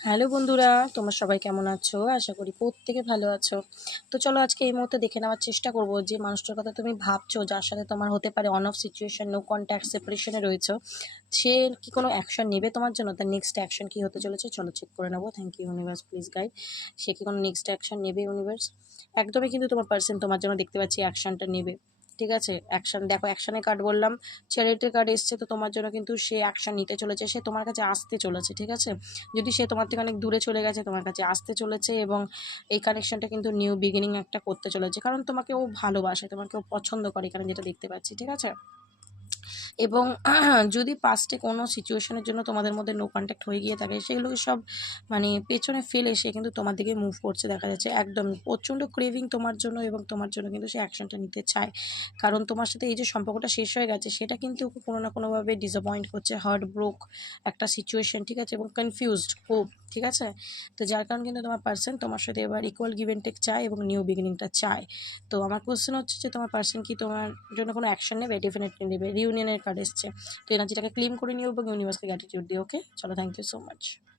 Hello বন্ধুরা, তোমরা সবাই কেমন আছো? আশা করি প্রত্যেকে ভালো আছো। তো চলো আজকে এই মুহূর্তে দেখে নেওয়ার চেষ্টা করব যে মানুষটার কথা তুমি ভাবছো, যার সাথে তোমার হতে পারে on off situation, no contact, সেপারেশনে রয়েছো, সে কি কোনো অ্যাকশন নেবে তোমার জন্য? তার নেক্সট অ্যাকশন কি হতে চলেছে চলো চেক করে নেবো। Thank you universe, please guide. সে কি কোনো নেক্সট অ্যাকশন নেবে ইউনিভার্স? একদমই কিন্তু তোমার পার্সন তোমার জন্য দেখতে পাচ্ছি অ্যাকশনটা নেবে। ঠিক আছে, অ্যাকশন দেখো, অ্যাকশনের কার্ড বললাম, চ্যারিটির কার্ড এসছে, তো তোমার জন্য কিন্তু সে অ্যাকশন নিতে চলেছে, সে তোমার কাছে আসতে চলেছে। ঠিক আছে, যদি সে তোমার থেকে অনেক দূরে চলে গেছে, তোমার কাছে আসতে চলেছে এবং এই কানেকশনটা কিন্তু নিউ বিগিনিং একটা করতে চলেছে, কারণ তোমাকে ও ভালোবাসে, তোমাকে ও পছন্দ করে, এখানে যেটা দেখতে পাচ্ছি। ঠিক আছে, এবং যদি পাস্টে কোনো সিচুয়েশনের জন্য তোমাদের মধ্যে নো কন্ট্যাক্ট হয়ে গিয়ে থাকে, সেগুলোকে সব মানে পেছনে ফেলে সে কিন্তু তোমার দিকে মুভ করছে দেখা যাচ্ছে। একদম প্রচণ্ড ক্রেভিং তোমার জন্য, এবং তোমার জন্য কিন্তু সে অ্যাকশনটা নিতে চায়, কারণ তোমার সাথে এই যে সম্পর্কটা শেষ হয়ে গেছে, সেটা কিন্তু ওকে কোনো না কোনোভাবে ডিসঅ্যাপয়েন্ট করছে, হার্ট ব্রোক একটা সিচুয়েশন। ঠিক আছে, এবং কনফিউজড খুব। ঠিক আছে, তো যার কারণে কিন্তু তোমার পার্সন তোমার সাথে এবার ইকুয়াল গিভ অ্যান্ড টেক চায় এবং নিউ বিগিনিংটা চায়। তো আমার কোশ্চেন হচ্ছে যে তোমার পার্সন কি তোমার জন্য কোনো অ্যাকশন নেবে? ডেফিনেটলি নেবে। রিউনিয়নের কার্ড এসছে, তো এনার্জিটাকে ক্লেম করে নিও এবং ইউনিভার্সকে গ্র্যাটিটিউড দিও। ওকে, চলো, থ্যাংক ইউ সো মাচ।